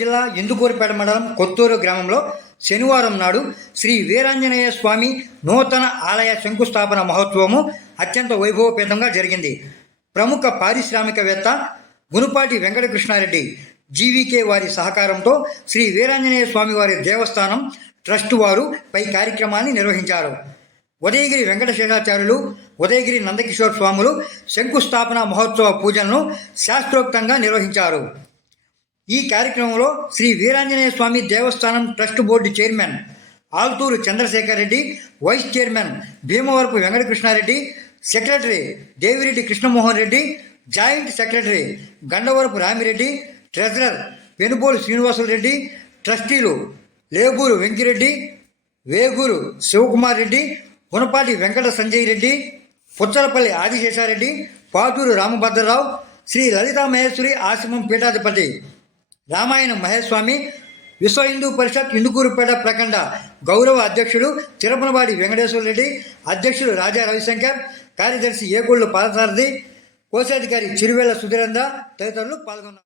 జిల్లా ఇందుకూరుపేట మండలం కొత్తూరు గ్రామంలో శనివారం నాడు శ్రీ వీరాంజనేయ స్వామి నూతన ఆలయ శంకుస్థాపన మహోత్సవము అత్యంత వైభవపేతంగా జరిగింది. ప్రముఖ పారిశ్రామికవేత్త గునుపాటి వెంకటకృష్ణారెడ్డి జీవీకే వారి సహకారంతో శ్రీ వీరాంజనేయ స్వామి వారి దేవస్థానం ట్రస్ట్ వారు పై కార్యక్రమాన్ని నిర్వహించారు. ఉదయగిరి వెంకటశేషాచార్యులు, ఉదయగిరి నందకిషోర్ స్వాములు శంకుస్థాపన మహోత్సవ పూజలను శాస్త్రోక్తంగా నిర్వహించారు. ఈ కార్యక్రమంలో Shri Veeranjaneya Swami Devasthanam trust board chairman Alturu Chandrasekhar Reddy, vice chairman Bheemavarapu Venkatakrishnareddy, secretary Devireddy Krishnamohan Reddy, joint secretary Gandavarapu Ramireddy, treasurer Penubolu Srinivasulareddy, ట్రస్టీలు లేబూరు వెంకిరెడ్డి, వేగూరు శివకుమార్ రెడ్డి, గుణపాటి వెంకట సంజయ్ రెడ్డి, పుచ్చలపల్లి ఆదిశేషారెడ్డి, పాటూరు రామభద్రరావు, శ్రీ లలితా మహేశ్వరి ఆశ్రమం పీఠాధిపతి రామాయణం మహేస్వామి, విశ్వ హిందూ పరిషత్ ఇందుకూరుపేట ప్రఖండ గౌరవ అధ్యక్షుడు తిరుపనవాడి వెంకటేశ్వర రెడ్డి, అధ్యక్షుడు రాజా రవిశంకర్, కార్యదర్శి ఏగోళ్లు పాదసారథి, కోశాధికారి చిరువేళ్ల సుధీరేంద్ర తదితరులు పాల్గొన్నారు.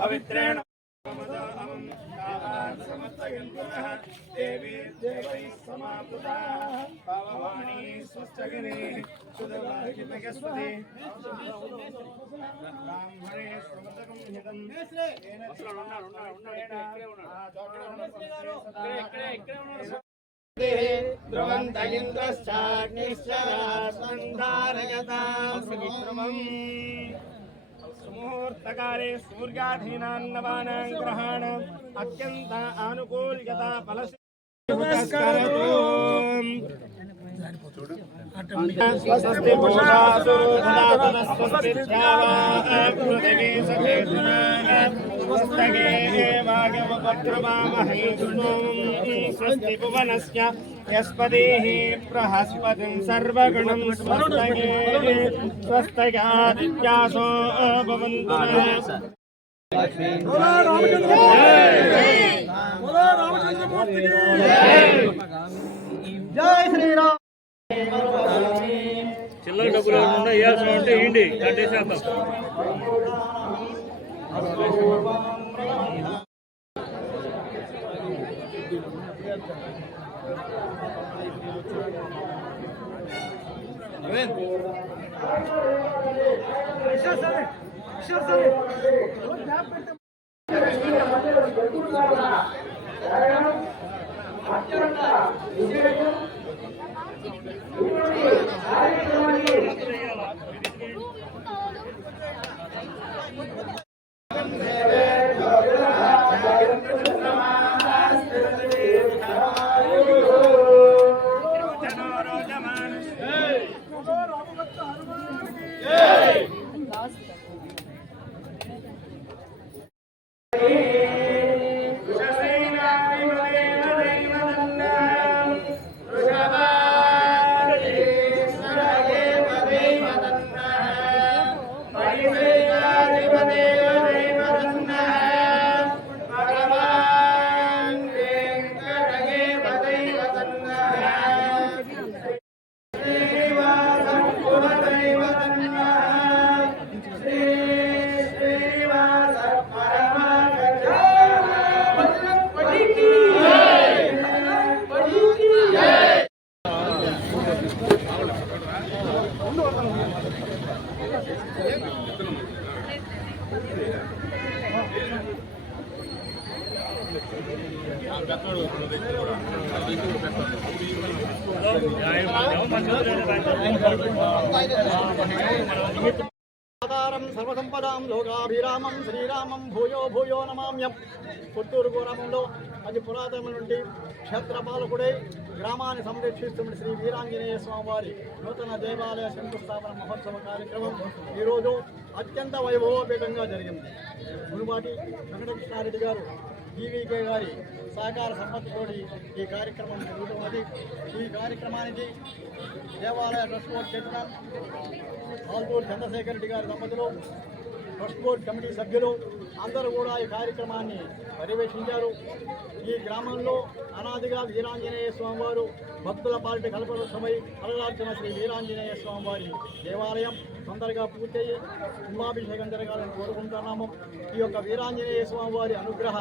పవిత్రేణ मुहूर्तकाले सूर्याधीनान्नवानां ग्रहाणाम् अत्यंत आनुकूल्यता स्वस्ति स्वस्ति भुवनस्य यस्पतिः बृहस्पतिं सर्वगणं स्वस्तये स्वस्तयादित्यासो भवन्तु जय श्रीराम చిల్లర డబ్బులు ఏమన్నా ఇవ్వాల్సి ఉంటే ఇండి కట్టేసేద్దాం. ఆధారం సర్వసంపదాం లోకాభిరామం శ్రీరామం భూయో భూయో నమామ్యం. కొత్తూరు గ్రామంలో అతి పురాతన నుండి క్షేత్రపాలకుడై గ్రామాన్ని సంరక్షిస్తున్న శ్రీ వీరాంజనేయ స్వామివారి నూతన దేవాలయ శంకుస్థాపన మహోత్సవ కార్యక్రమం ఈరోజు అత్యంత వైభవోపేతంగా జరిగింది. మునుమాటి వెంకటకృష్ణారెడ్డి గారు జీవీకే గారి సహకార సంపత్తితోటి ఈ కార్యక్రమం జరుగుతున్నది. ఈ కార్యక్రమానికి దేవాలయ trust board chairman Alturu Chandrasekhar Reddy గారి దంపతులు, ట్రస్ట్ బోర్డు కమిటీ సభ్యులు అందరూ కూడా ఈ కార్యక్రమాన్ని పర్యవేక్షించారు. ఈ గ్రామంలో అనాదిగా వీరాంజనేయ స్వామివారు భక్తుల పాలిట కల్పవృక్షమై అలరార్చన శ్రీ వీరాంజనేయ స్వామివారి దేవాలయం తొందరగా పూర్తయి కుంభాభిషేకం జరగాలని కోరుకుంటున్నాము. ఈ యొక్క వీరాంజనేయ స్వామివారి అనుగ్రహ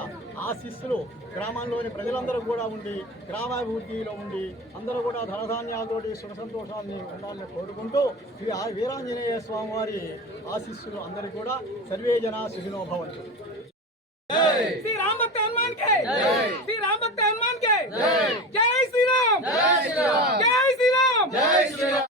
ఆశీస్సులు గ్రామంలోని ప్రజలందరూ కూడా ఉండి గ్రామాభివృద్ధిలో ఉండి అందరూ కూడా ధనధాన్యాలతోటి సుఖ సంతోషాన్ని ఉండాలని కోరుకుంటూ ఈ వీరాంజనేయ స్వామివారి ఆశీస్సులు అందరికీ కూడా సర్వే జన సుఖినో భవంతు. श्री राम भक्त हनुमान के श्री राम भक्त हनुमान के जय श्री राम जय